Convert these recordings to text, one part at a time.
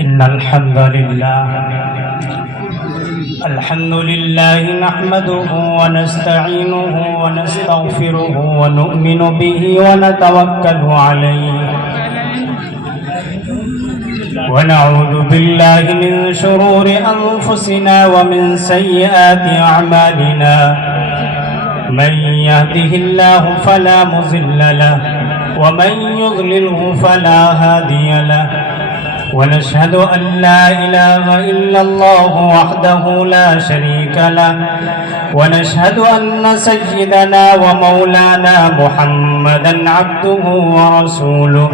إن الحمد لله نحمده ونستعينه ونستغفره ونؤمن به ونتوكل عليه ونعوذ بالله من شرور أنفسنا ومن سيئات أعمالنا من يهده الله فلا مضل له ومن يضلله فلا هادي له ونشهد أن لا إله إلا الله وحده لا شريك له ونشهد أن سيدنا ومولانا محمدا عبده ورسوله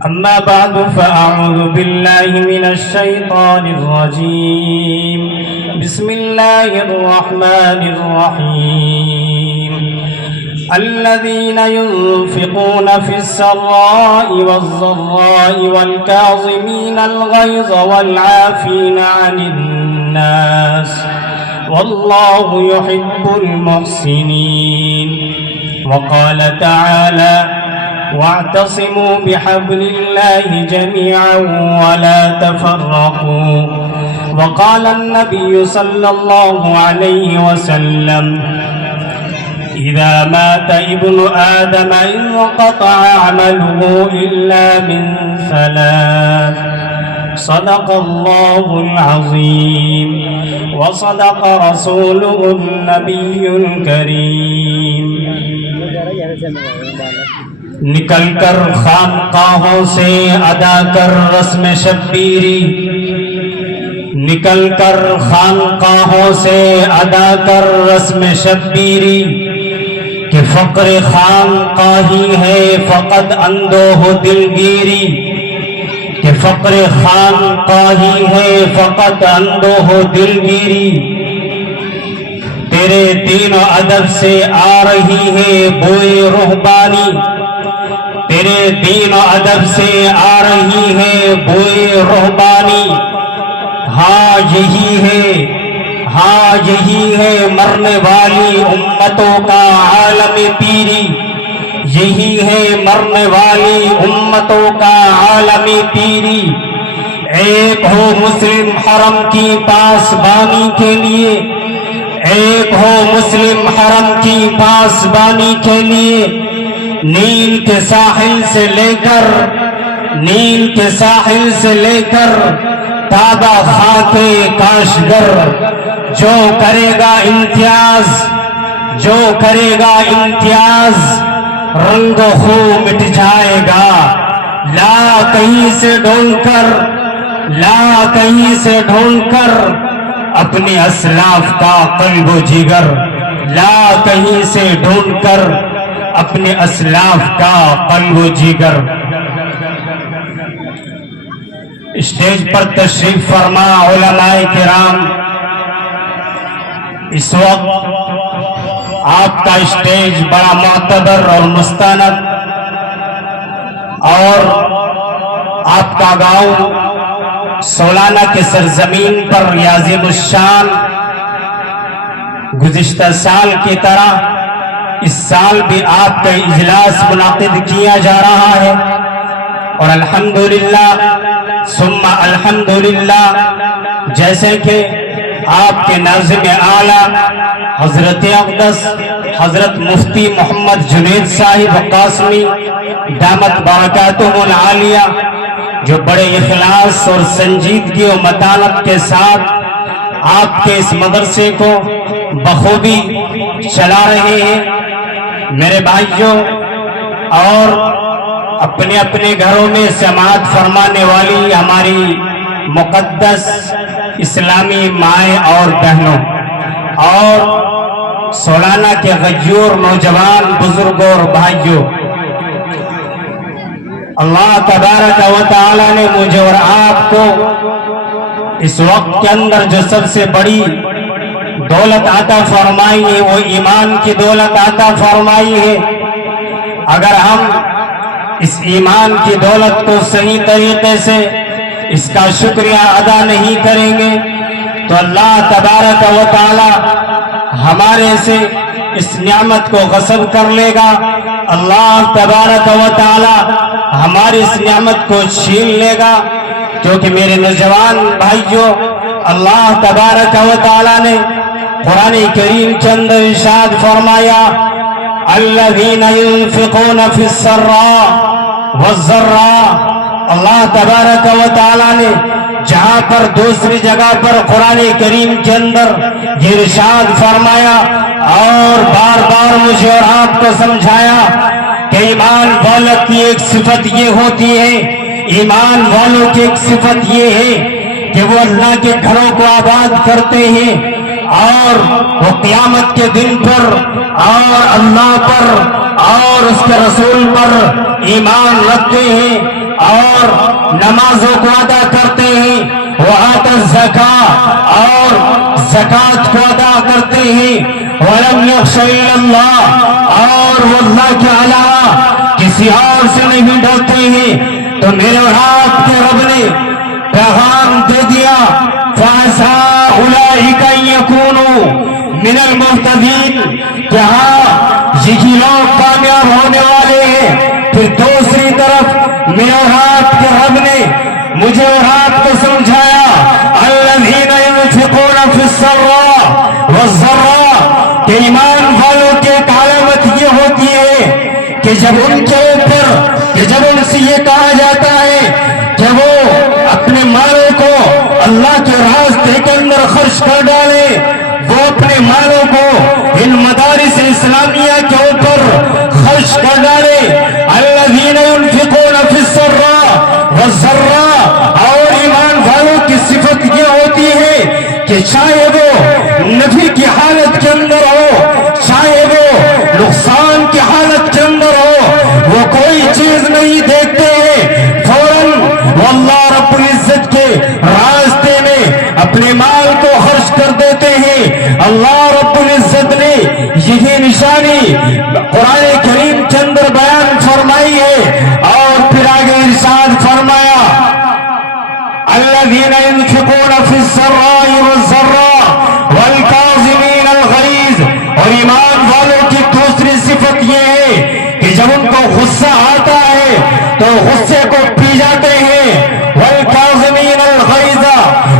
أما بعد فأعوذ بالله من الشيطان الرجيم بسم الله الرحمن الرحيم الذين ينفقون في السراء والضراء والكاظمين الغيظ والعافين عن الناس والله يحب المحسنين وقال تعالى واعتصموا بحبل الله جميعا ولا تفرقوا وقال النبي صلى الله عليه وسلم إذا مات ابن آدم انقطع عمله إلا من ثلاث صدق الله العظيم وصدق رسوله النبي الكريم نکل کر خانقاہوں سے ادا کر رسم شبیری نکل کر خانقاہوں سے ادا کر رسم شبیری کہ فقر خانقاہی ہے فقط اندوہ دلگیری کہ فقر خانقاہی ہے فقط اندوہ دلگیری تیرے دین و ادب سے آ رہی ہے بوئے رہبانی تیرے دین و ادب سے آ رہی ہے بوئے رہبانی ہاں یہی ہے مرنے والی امتوں کا عالم پیری یہی ہے مرنے والی امتوں کا عالم پیری ایک ہو مسلم حرم کی پاسبانی کے لیے ایک ہو مسلم حرم کی پاسبانی کے لیے نیل کے ساحل سے لے کر تابہ خاک کاشگر جو کرے گا امتیاز رنگ و خو مٹ جائے گا لا کہیں سے ڈھونڈ کر اپنے اسلاف کا قلب و جگر لا کہیں سے ڈھونڈ کر اپنے اسلاف کا قلب و جگر اسٹیج پر تشریف فرما علماء کرام اس وقت آپ کا اسٹیج بڑا معتبر اور مستند اور آپ کا گاؤں سولانہ کے سرزمین پر عظیم الشان گزشتہ سال کی طرح اس سال بھی آپ کا اجلاس منعقد کیا جا رہا ہے اور الحمدللہ ثم الحمدللہ جیسے کہ آپ کے ناظم اعلیٰ حضرت اقدس حضرت مفتی محمد جنید صاحب قاسمی دامت برکاتہم العالیہ جو بڑے اخلاص اور سنجیدگی و متانت کے ساتھ آپ کے اس مدرسے کو بخوبی چلا رہے ہیں میرے بھائیوں اور اپنے اپنے گھروں میں سماعت فرمانے والی ہماری مقدس اسلامی مائیں اور بہنوں اور سولانہ کے غیور نوجوان بزرگوں اور بھائیوں، اللہ تبارک و تعالی نے مجھے اور آپ کو اس وقت کے اندر جو سب سے بڑی دولت عطا فرمائی ہے وہ ایمان کی دولت عطا فرمائی ہے۔ اگر ہم اس ایمان کی دولت کو صحیح طریقے سے اس کا شکریہ ادا نہیں کریں گے تو اللہ تبارک و تعالی ہمارے سے اس نعمت کو غصب کر لے گا، اللہ تبارک و تعالی ہماری اس نعمت کو چھین لے گا۔ کیونکہ میرے نوجوان بھائیوں، اللہ تبارک و تعالی نے قرآن کریم کے اندر ارشاد فرمایا، الذین ينفقون فی السراء والضراء۔ اللہ تبارک و تعالی نے جہاں پر دوسری جگہ پر قرآن کریم کے اندر یہ ارشاد فرمایا اور بار بار مجھے اور آپ کو سمجھایا کہ ایمان والوں کی ایک صفت یہ ہوتی ہے، ایمان والوں کی ایک صفت یہ ہے کہ وہ اللہ کے گھروں کو آباد کرتے ہیں اور وہ قیامت کے دن پر اور اللہ پر اور اس کے رسول پر ایمان رکھتے ہیں اور نمازوں کو ادا کرتے ہیں، وہ آتا الزکاة اور زکوٰۃ کو ادا کرتے ہیں، وَلَمْ يَخْشَ إِلَّا اللَّهِ اور وہ اللہ کے علاوہ کسی اور سے نہیں ڈرتے ہیں۔ تو میرے اور آپ کے رب نے پیغام دے دیا، فَعَسَىٰ أُولَٰئِكَ أَن يَكُونُوا مِنَ الْمُهْتَدِينَ کہ ہاں یہی لوگ کامیاب ہونے والے ہیں۔ پھر دوسری طرف میرے اور آپ کے رب نے مجھے اور آپ کو سمجھایا، الذین ينفقون فی السراء والضراء کہ ایمان والوں کی ایک علامت یہ ہوتی ہے کہ جب ان کے اوپر جب ان سے یہ کہا جاتا ہے کہ وہ اپنے مالوں کو اللہ کے راستے کے اندر خرچ کر ڈالے، وہ اپنے مالوں کو ان مدارس اسلامیہ کے اوپر خرچ کر ڈالے، الذین ينفقون فی السراء والضراء اور ایمان والوں کی صفت یہ ہوتی ہے کہ چاہے وہ نفع کی حالت کے اندر ہو، چاہے وہ نقصان کی حالت کے اندر ہو، وہ کوئی چیز نہیں دیکھتے ہیں، فوراً وہ اللہ رب العزت کے راستے میں اپنے مال کو خرچ کر دیتے ہیں۔ اللہ رب العزت نے یہی نشانی قرآن کریم کے اندر بیان فرمائی ہے اور پھر آگے ارشاد فرمایا، الذین ينفقون فی السراء والضراء والکاظمین الغیظ اور ایمان والوں کی دوسری صفت یہ ہے کہ جب ان کو غصہ آتا ہے تو غصے کو پی جاتے ہیں، والکاظمین الغیظ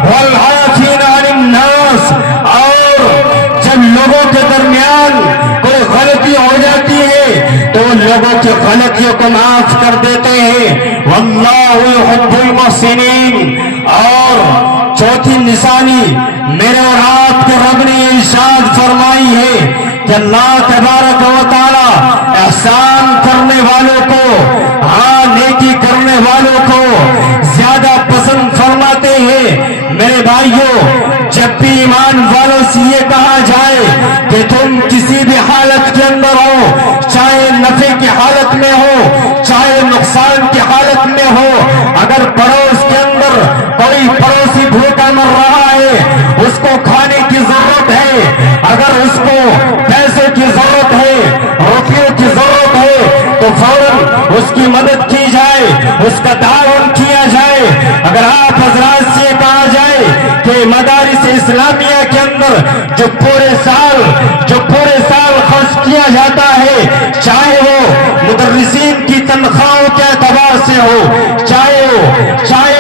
والعافین عن الناس اور جب لوگوں کے درمیان کوئی غلطی ہو جاتی ہے تو لوگوں کی غلطیوں کو معاف کر دیتے ہیں، واللہ یحب المحسنین۔ اور چوتھی نشانی میرے اور آپ کے رب نے یہ ارشاد فرمائی ہے کہ اللہ تبارک و تعالی احسان کرنے والوں کو، نیکی کرنے والوں کو زیادہ پسند فرماتے ہیں۔ میرے بھائیوں، جب بھی ایمان والوں سے یہ کہا جائے کہ تم کسی بھی حالت کے اندر ہو، چاہے نفع کی حالت میں ہو چاہے نقصان کی حالت میں ہو، اگر پڑوس کے اندر کوئی پڑوسی بھوکا مر رہا ہے، اس کو کھانے کی ضرورت ہے، اگر اس کو پیسے کی ضرورت ہے، روٹیوں کی ضرورت ہے تو فوراً اس کی مدد کی جائے، اس کا تعاون کیا جائے۔ اگر آپ حضرات سے کہا جائے کہ مدارس اسلامیہ کے اندر جو پورے سال خرچ کیا جاتا ہے، چاہے وہ مدرسین کی تنخواہوں کے اعتبار سے ہو، چاہے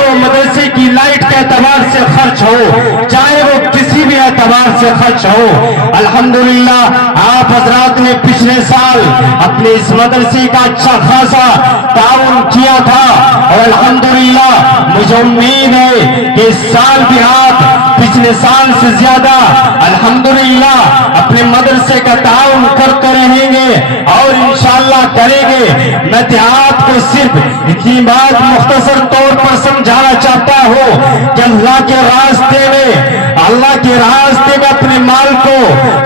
وہ مدرسے کی لائٹ کے اعتبار سے خرچ ہو، چاہے وہ کسی بھی اعتبار سے خرچ ہو، الحمدللہ آپ حضرات نے پچھلے سال اپنے اس مدرسے کا اچھا خاصا تعاون کیا تھا اور الحمدللہ مجھے امید ہے کہ اس سال بھی آپ پچھلے سال سے زیادہ الحمدللہ اپنے مدرسے کا تعاون کرتے رہیں گے اور انشاءاللہ کریں گے۔ میں آپ کو صرف اتنی بات مختصر طور پر سمجھانا چاہتا ہوں کہ اللہ کے راستے میں اپنے مال کو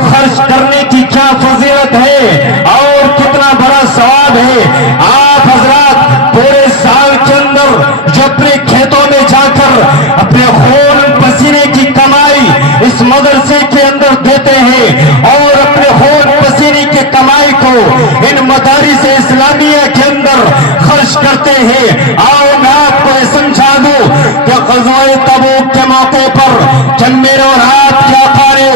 خرچ کرنے کی کیا فضیلت ہے اور کتنا بڑا ثواب ہے. آپ حضرات پورے سال کے اندر جو اپنے کھیتوں میں جا کر اپنے خون پسینے کی کمائی اس مدرسے کے اندر دیتے ہیں اور اپنے خون پسینے کی کمائی کو ان مدارس اسلامیہ کے اندر خرچ کرتے ہیں. آؤ میں آپ کو سمجھا دوں کہ غزوہ تبوک کے موقع پر جب میرے اور آپ کے آقا نے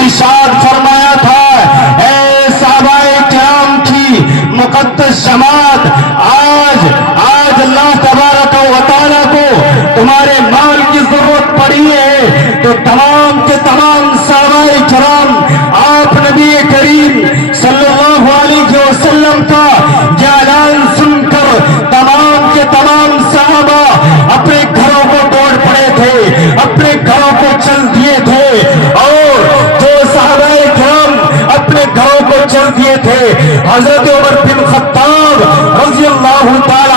ارشاد فرمایا تھا اے صحابہ کرام کی مقدس جماعت آج اللہ تبارک و تعالیٰ کو تمہارے مال کی ضرورت پڑی ہے تو تمام کے تمام صحابہ کرام آپ نبی کریم صلی اللہ علیہ وسلم کا یہ اعلان سن کر تمام کے تمام صحابہ اپنے گھروں کو دوڑ پڑے تھے, اپنے گھروں کو چل دیے تھے. اور جو صحابہ کرام اپنے گھروں کو چل دیے تھے حضرت عمر بن خطاب رضی اللہ تعالیٰ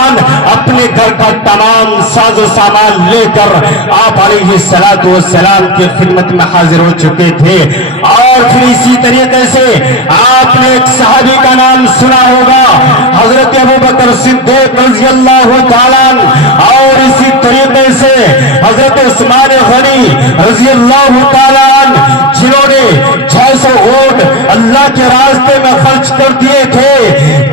اپنے گھر کا تمام ساز و سامان لے کر آپ علیہ الصلوۃ والسلام کی خدمت میں حاضر ہو چکے تھے. اور پھر اسی طریقے سے آپ نے ایک صحابی کا نام سنا ہوگا حضرت ابوبکر صدیق رضی اللہ تعالیٰ, اور اسی طریقے سے حضرت عثمان غنی رضی اللہ تعالیٰ جنہوں نے 600 اونٹ اللہ کے راستے میں خرچ کر دیے تھے.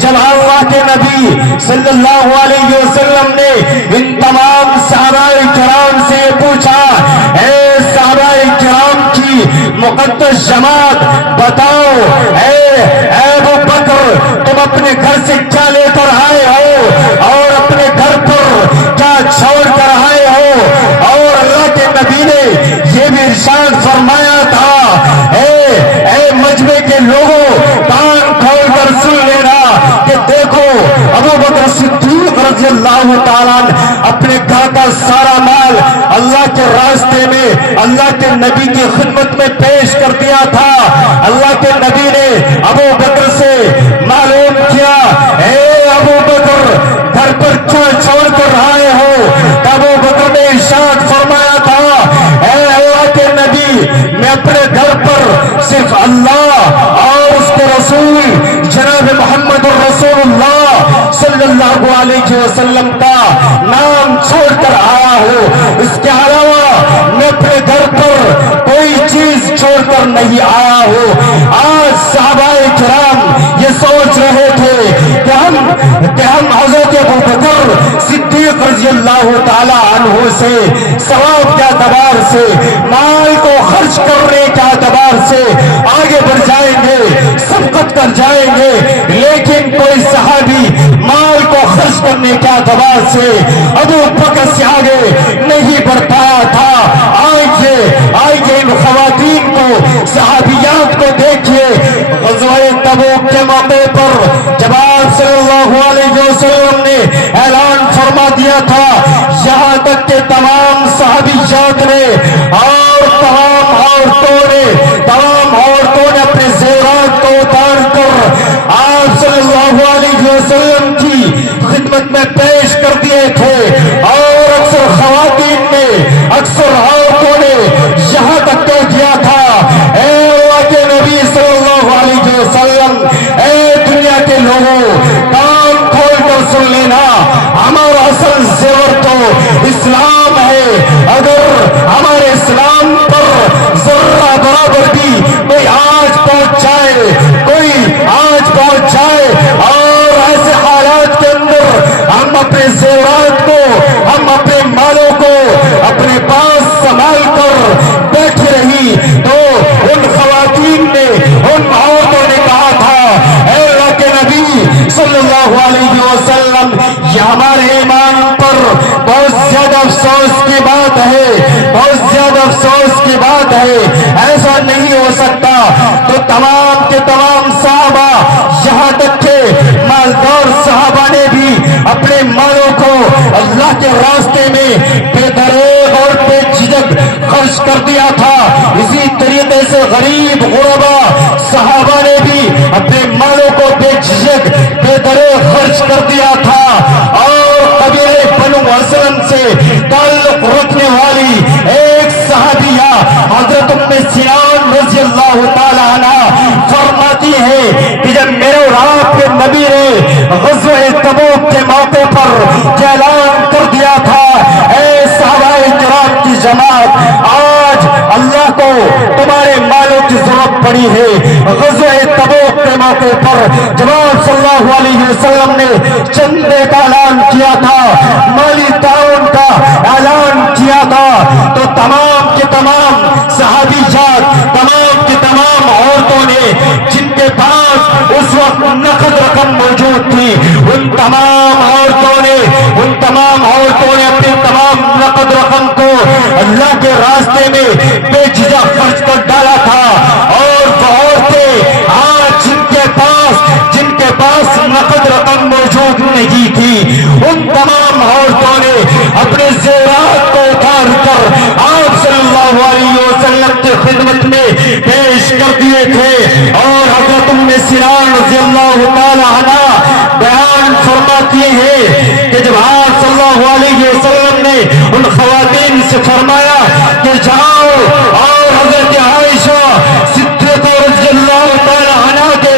جب اللہ کے نبی صلی اللہ علیہ وسلم نے ان تمام صحابہ کرام سے پوچھا اے صحابہ کرام کی مقدس جماعت بتاؤ اے ابو بکر تم اپنے گھر سے کیا لے کر آئے ہو اور اپنے گھر پر کیا چھوڑ کر آئے ہو. اور اللہ کے نبی نے یہ بھی ارشاد فرمایا تھا اے مجمع کے لوگوں کان کھول کر سن لینا کہ دیکھو ابو بکر صدیق رضی اللہ تعالیٰ اپنے گھر کا سارا مال اللہ کے راستے میں اللہ کے نبی کی خدمت میں پیش کر دیا تھا. اللہ کے نبی نے ابو بکر سے معلوم کیا اے ابو بکر گھر پر کیا چھوڑ کر آئے ہو. ابو بکر نے ارشاد فرمایا تھا اے اللہ کے نبی میں اپنے گھر پر صرف اللہ اور اس کے رسول جناب محمد الرسول اللہ صلی اللہ علیہ وسلم کا نام چھوڑ کر آیا ہوں. اس کے علاوہ میں اپنے گھر پر کوئی چیز چھوڑ کر نہیں آیا ہوں. آج صحابہ کرام یہ سوچ رہے تھے کہ ہم حضرت ابوبکر صدیق رضی اللہ تعالی عنہ سے ثواب کے اعتبار سے مال کو خرچ کرنے کے اعتبار سے آگے بڑھ جائیں گے, سبقت کر جائیں گے, لیکن کوئی صحابی مال کو خرچ کرنے کے اعتبار سے ابو بکر سے آگے نہیں بڑھ پایا تھا. آئیے ان خواتین کو صحابیات کو دیکھیے. غزوہ تبوک کے موقع پر جب آپ صلی اللہ علیہ وسلم نے اعلان فرما دیا تھا یہاں تک کہ تمام صحابیات نے اور تمام عورتوں نے اپنے زیورات کو اتار کر آپ صلی اللہ علیہ وسلم کی خدمت میں پیش کر دیے تھے. اور اکثر خواتین نے اکثر عورتوں نے یہاں تک کہہ دیا تھا اے اللہ کے نبی صلی اللہ علیہ وسلم اے دنیا کے لوگوں کان کھول کر سن لینا ہمارا اصل زیور تو اسلام ہے. اگر ہمارے اسلام پر ذرہ برابر بھی کوئی آج پہنچ جائے اور ایسے حالات کے اندر ہم اپنے زیورات کو ہم اپنے مالوں کو اپنے پاس سنبھال کر بیٹھے رہی تو ان خواتین نے ان عورتوں نے کہا تھا اے اللہ کے نبی صلی اللہ علیہ وسلم یہ ہمارے ایمان پر بہت زیادہ افسوس کی بات ہے, بہت زیادہ افسوس کی بات ہے. ایسا نہیں ہو سکتا. تو تمام کے تمام صحابہ یہاں تک کہ مالدار صحابہ نے بھی اپنے مالوں کو اللہ کے راستے میں بے دریغ اور بے جھجک خرچ کر دیا تھا. اسی طریقے سے غریب غربا صحابہ نے بھی اپنے مالوں کو بے جھجک بے دریغ خرچ کر دیا تھا. اور قبیلے بنو اسلم سے تعلق رکھنے والی ایک صحابیہ حضرت ام سیان رضی اللہ تعالی عنہ فرماتی ہے کہ جب میرے اور آپ کے نبی نے غزوہ تبوک کے موقع پر اعلان کر دیا تھا، اے صحابہ کرام کی جماعت، آج اللہ کو تمہارے مالوں کی ضرورت پڑی ہے۔ غزوہ تبوک کے موقع پر جب آپ صلی اللہ علیہ وسلم نے چندے کا اعلان کیا تھا، مالی تعاون کا اعلان کیا تھا، تو تمام کے تمام صحابیات، تمام کی تمام عورتوں نے جن کے پاس اس وقت نقد رقم موجود تھی، ان تمام عورتوں نے اپنی تمام نقد رقم کو اللہ کے راستے میں بے جھجھک خرچ کر ڈالا تھا۔ اور وہ عورتیں آج جن کے پاس نقد رقم موجود نہیں تھی، ان تمام عورتوں نے اپنے زیورات کو اتار کر آپ صلی اللہ علیہ وسلم کی خدمت میں پیش کر دیے تھے۔ اور حضرت ام سنان رضی اللہ تعالی عنہ بیان فرماتی ہے کہ جب آپ صلی اللہ علیہ وسلم نے ان خواتین سے فرمایا کہ جاؤ اور حضرت عائشہ صدیقہ رضی اللہ تعالی عنہ کے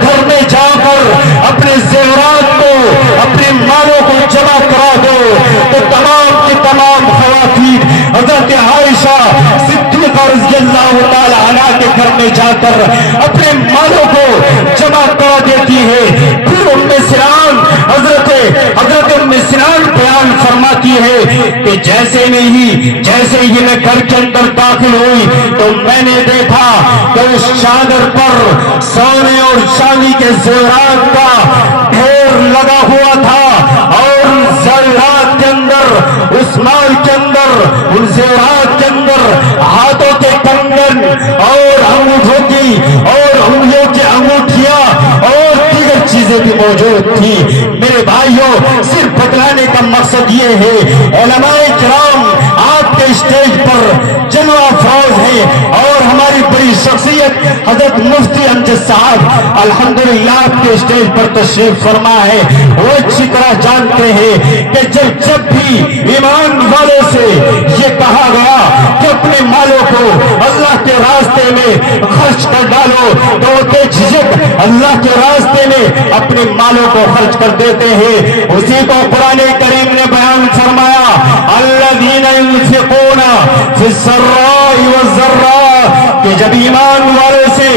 گھر میں جا کر اپنے زیورات کو، اپنے مالوں کو جمع کرا دو، تو تمام کی تمام خواتین حضرت عائشہ صدیقہ رضی اللہ تعالی عنہ کے گھر میں جا کر اپنے مالوں کو جمع کرا دیتی ہے۔ پھر حضرت ام سنان بیان فرماتی ہے کہ جیسے ہی میں گھر کے اندر داخل ہوئی تو میں نے دیکھا کہ اس چادر پر سونے اور چاندی کے زیورات کا ڈھیر لگا ہوا تھا، اور زیورات کے اندر، اس مال کے اندر، ان زیورات کے اندر ہاتھوں کے کنگن اور انگوٹھوں کی اور انگلیوں کی انگوٹھیاں اور دیگر چیزیں بھی موجود تھی۔ میرے بھائیوں، صرف بتلانے کا مقصد یہ ہے، علماء کرام آپ کے اسٹیج پر جلوہ افروز ہیں، اور ہماری بڑی شخصیت حضرت مفتی امجد صاحب الحمدللہ آپ کے اسٹیج پر تشریف فرما ہے۔ وہ اچھی طرح جانتے ہیں کہ جب بھی ایمان والوں سے یہ کہا گیا کہ اپنے مالوں کو اللہ کے راستے میں خرچ کر ڈالو، تو بے جھجک اللہ کے راستے میں اپنے مالوں کو خرچ کر دیتے ہیں۔ اسی کو قرآن کریم نے بیان فرمایا، الذین ينفقون فی السراء والضراء، کہ جب ایمان والوں سے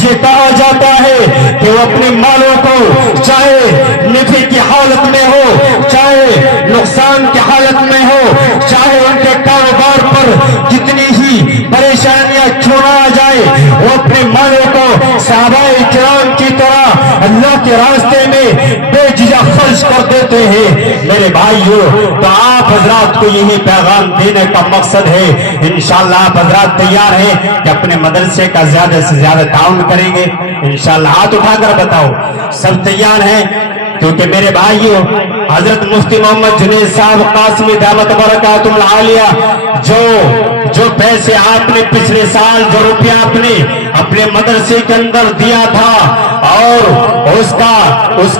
یہ کہا جاتا ہے کہ وہ اپنے مالوں کو چاہے نفع کی حالت میں ہو، چاہے نقصان کی حالت میں ہو، چاہے ان کے کاروبار پر کتنی ہی پریشانیاں کیوں نہ آ جائے، وہ اپنے مالوں کو صحابہ کرام کی طرح اللہ کے راستے میں بے جھجھک خرچ کر دیتے ہیں۔ میرے بھائیوں، تو آپ حضرات کو یہی پیغام دینے کا مقصد ہے۔ انشاءاللہ آپ حضرات تیار ہیں کہ اپنے مدرسے کا زیادہ سے زیادہ تعاون کریں گے؟ انشاءاللہ ہاتھ اٹھا کر بتاؤ، سب تیار ہیں؟ کیونکہ میرے بھائیوں، حضرت مفتی محمد جنید صاحب قاسمی دامت برکاتہ العالیہ جو پیسے آپ نے پچھلے سال، جو روپیہ آپ نے اپنے مدرسے کے اندر دیا تھا، اور اس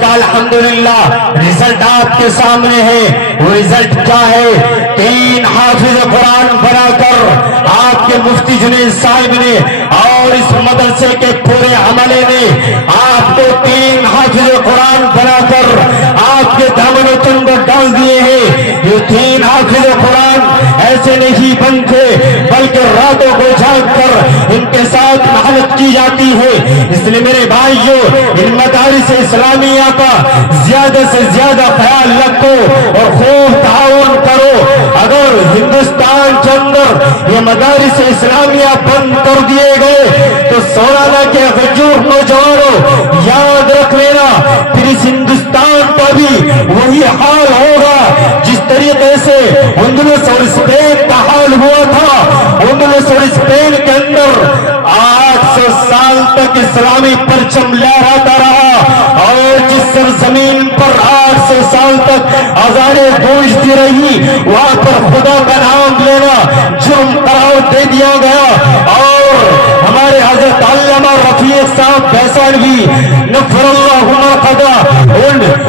کا الحمدللہ رزلٹ آپ کے سامنے ہے۔ وہ رزلٹ کیا ہے؟ 3 حافظ قرآن بنا کر آپ کے مفتی جنید صاحب نے اور اس مدرسے کے پورے عملے نے آپ کو 3 حافظ قرآن بنا کر آپ کے دامنوں کے اندر ڈال دیے ہیں۔ یہ 3 حافظ قرآن ایسے نہیں بنتے، بلکہ راتوں کو جاگ کر ان کے ساتھ محنت کی جاتی ہے۔ اس لیے میرے بھائیوں، ان مدارس اسلامیہ کا زیادہ سے زیادہ خیال رکھو اور خوب تعاون کرو۔ اگر ہندوستان کے اندر یہ مدارس اسلامیہ بند کر دیے گئے تو سورانا کے غجور نوجوانوں یاد رکھ لینا، پھر اس ہندوستان کا بھی وہی حال ہوگا جس طریقے سے اندلس اور اسپین کا حال ہوا تھا۔ اندلس اور اسپین کے اندر 800 سال تک اسلامی پرچم لہراتا رہا، اور جس سرزمین پر 800 سال تک اذانیں گونجتی رہی، وہاں پر خدا کا نام لینا جرم قرار دے دیا گیا۔ اور ہمارے حضرت علامہ رفیق صاحب بیسانوی نفر اللہ ما قضا،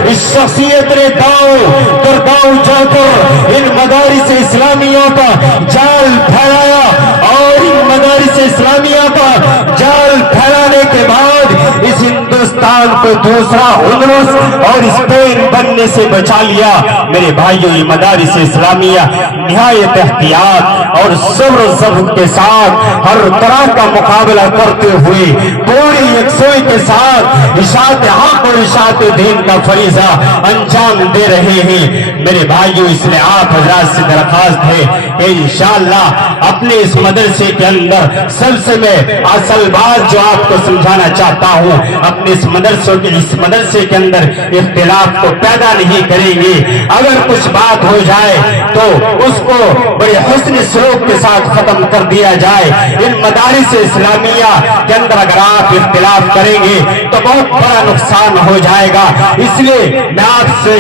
اس شخصیت نے گاؤں در گاؤں جا کر ان مدارس اسلامیوں کا جال پھیلایا، اور ان مدارس اسلامیہ کا جال پھیلانے کے بعد اس ہندوستان کو دوسرا اندلس اور اسپین بننے سے بچا لیا۔ میرے بھائیوں، یہ مدارس اسلامیہ نہایت احتیاط اور صبر و ضبط کے ساتھ ہر طرح کا مقابلہ کرتے ہوئے پوری یکسوئی کے ساتھ اشاعت حق اور اشاعت دین کا فریضہ انجام دے رہے ہیں۔ میرے بھائیوں، اس لیے آپ حضرات سے درخواست ہے کہ انشاءاللہ اپنے اس مدرسے کے اندر سب سے میں اصل بات جو آپ کو سمجھانا چاہتا ہوں، اپنے اس مدرسے کے اندر اختلاف کو پیدا نہیں کریں گے۔ اگر کچھ بات ہو جائے تو اس کو بڑے حسن سلوک کے ساتھ ختم کر دیا جائے۔ ان مدارس اسلامیہ کے اندر اگر آپ اختلاف کریں گے تو بہت بڑا نقصان ہو جائے گا۔ اس لیے میں آپ سے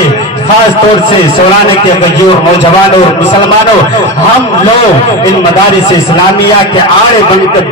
خاص طور سے سورانے کے غیور نوجوانوں اور مسلمانوں، ہم لوگ ان مدارس اسلامیہ کے آڑے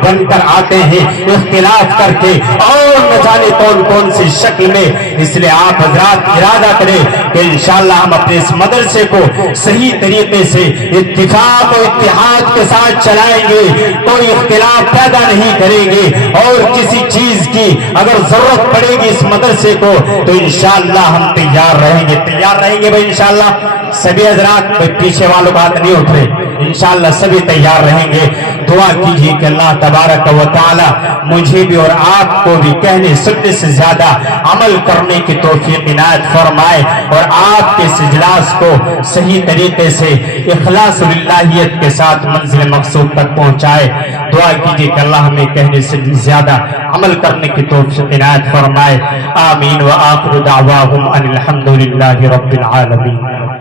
بن کر آتے ہیں اختلاف کر کے اور نہ جانے کون کون سی شکل میں۔ اس لیے آپ حضرات ارادہ کریں کہ انشاءاللہ ہم اپنے اس مدرسے کو صحیح طریقے سے اتفاق و اتحاد کے ساتھ چلائیں گے، کوئی اختلاف پیدا نہیں کریں گے، اور کسی چیز کی اگر ضرورت پڑے گی اس مدرسے کو تو انشاءاللہ ہم تیار رہیں گے بھائی انشاءاللہ۔ سبھی حضرات پیچھے والوں بات نہیں اٹھ رہے، انشاءاللہ سبھی تیار رہیں گے۔ دعا کیجیے کہ اللہ تبارک و تعالی مجھے بھی اور آپ کو بھی کہنے سننے سے زیادہ عمل کرنے کی توفیق عنایت فرمائے، اور آپ کے اس اجلاس کو صحیح طریقے سے اخلاص و للہیت کے ساتھ منزل مقصود تک پہنچائے۔ دعا کیجیے کہ اللہ ہمیں کہنے سے زیادہ عمل کرنے کی توفیق عنایت فرمائے۔ آمین۔ وآخر دعواہم ان الحمدللہ رب العالمین۔